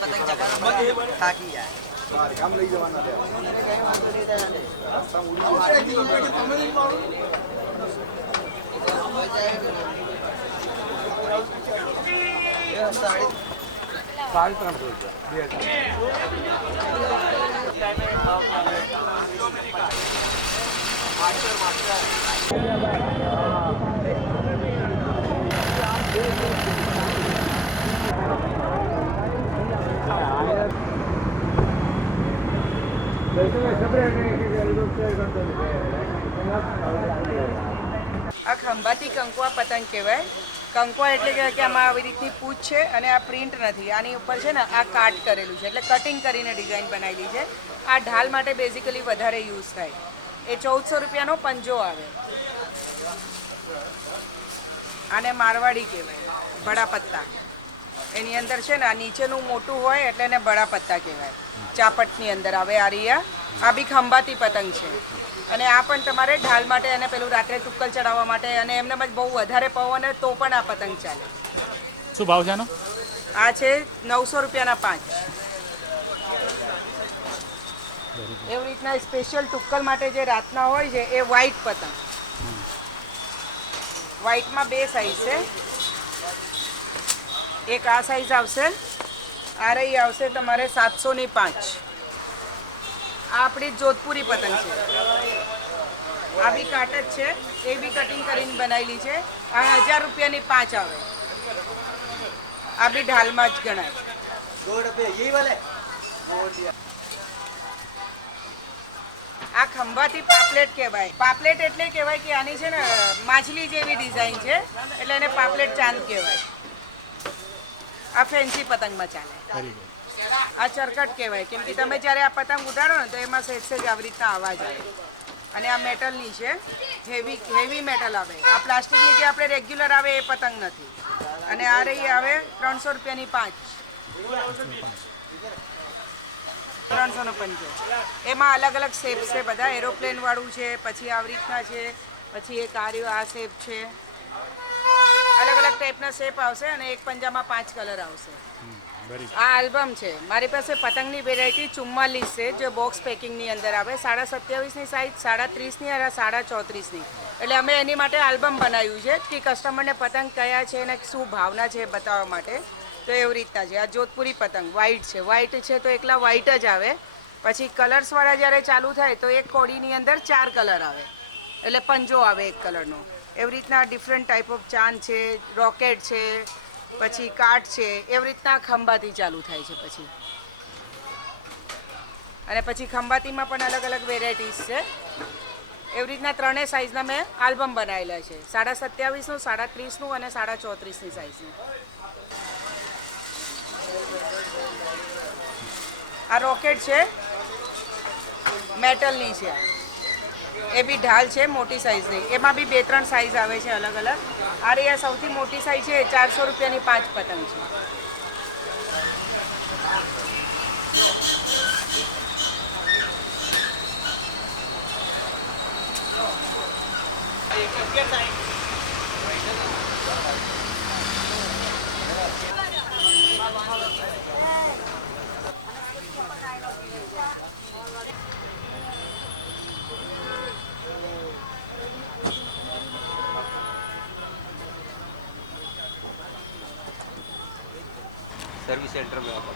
પતંગ ચગાવવાનો થાકી જાય. કામ લઈ જવાના આ ખંભાતી કંકુઆ પતંગ કહેવાય. કંકુઆ એટલે કે આમાં આવી રીતની પૂંછ છે અને આ પ્રિન્ટ નથી. આની ઉપર છે ને આ કાટ કરેલું છે એટલે કટિંગ કરીને ડિઝાઇન બનાવેલી છે. આ ઢાલ માટે બેઝિકલી વધારે યુઝ થાય. એ 1400 રૂપિયાનો પંજો આવે. આને મારવાડી કહેવાય, બડા પત્તા. એની અંદર છે ને આ નીચેનું મોટું હોય એટલે એને બડા પત્તા કહેવાય. ચાપટની અંદર આવે આ રિયા. આ બી ખંભાતી પતંગ છે અને આ પણ તમારે ઢાલ માટે અને પેલું રાત્રે તુક્કલ ચડાવવા માટે અને એમને બહુ વધારે પવન હોય તો પણ આ પતંગ ચાલે. શું ભાવ છે આનો? આ છે 900 રૂપિયાના 5. એવી રીતના સ્પેશિયલ તુક્કલ માટે જે રાતના હોય છે એ વ્હાઈટ પતંગ. વ્હાઈટમાં 2 સાઈઝ છે. એક આ સાઈઝ આવશે, આ રહી આવશે તમારે 700 ની 5. આ આપણી જોધપુરી પતંગ છે. આ બી કાટ જ છે, એ બી કટિંગ કરીને બનાવેલી છે. આ 1000 રૂપિયાની 5 આવે. આ બી ઢાલમાં જ ગણાય. આ ખંભાતી પાપલેટ કહેવાય. પાપલેટ એટલે કહેવાય કે આની છે ને માછલી જેવી ડિઝાઇન છે એટલે એને પાપલેટ ચાંદ કહેવાય. આ ફેન્સી પતંગમાં ચાલે. આ ચરકટ કહેવાય કેમ કે તમે જ્યારે આ પતંગ ઉડાડો ને તો એમાં સેજ આવી રીતના અવાજ આવે. અને આ મેટલની છે, હેવી મેટલ આવે. આ પ્લાસ્ટિકની જે આપણે રેગ્યુલર આવે એ પતંગ નથી. અને આ રહી આવે 300 રૂપિયાની 5. 300 નો પંજો. એમાં અલગ અલગ શેપ છે બધા. એરોપ્લેન વાળું છે, પછી આવી રીતના છે, પછી એક આ શેપ છે. અલગ અલગ ટાઈપના શેપ આવશે અને એક પંજામાં 5 કલર આવશે. આ આલ્બમ છે. મારી પાસે પતંગની વેરાયટી 44 છે જે બોક્સ પેકિંગની અંદર આવે. 27.5ની સાઈઝ, 37ની અને 34.5ની. એટલે અમે એની માટે આલ્બમ બનાવ્યું છે કે કસ્ટમરને પતંગ કયા છે અને શું ભાવના છે બતાવવા માટે. તો એવી રીતના છે. આ જોધપુરી પતંગ વ્હાઈટ છે. વ્હાઈટ છે તો એકલા વ્હાઈટ જ આવે. પછી કલર્સવાળા જ્યારે ચાલુ થાય તો એક કોડીની અંદર 4 કલર આવે એટલે પંજો આવે 1 કલરનો. એવી રીતના ડિફરન્ટ ટાઈપ ઓફ ચાંદ છે, રોકેટ છે, પછી કાટ છે. એવી રીતના ખંભાતી ચાલુ થાય છે પછી. અને પછી ખંભાતીમાં પણ અલગ અલગ વેરાયટીઝ છે. એવી રીતના 3 સાઈઝના મેં આલ્બમ બનાવેલા છે. 27.5નું, 37નું અને 34.5ની સાઈઝનું. આ રોકેટ છે, મેટલની છે. એ બી ઢાલ છે મોટી સાઈઝની. એમાં બી 2-3 સાઈઝ આવે છે અલગ અલગ. આ રહ્યા સૌથી મોટી સાઈઝ છે 400 રૂપિયાની 5 પતંગ છે. सर्विस सेंटर में आपका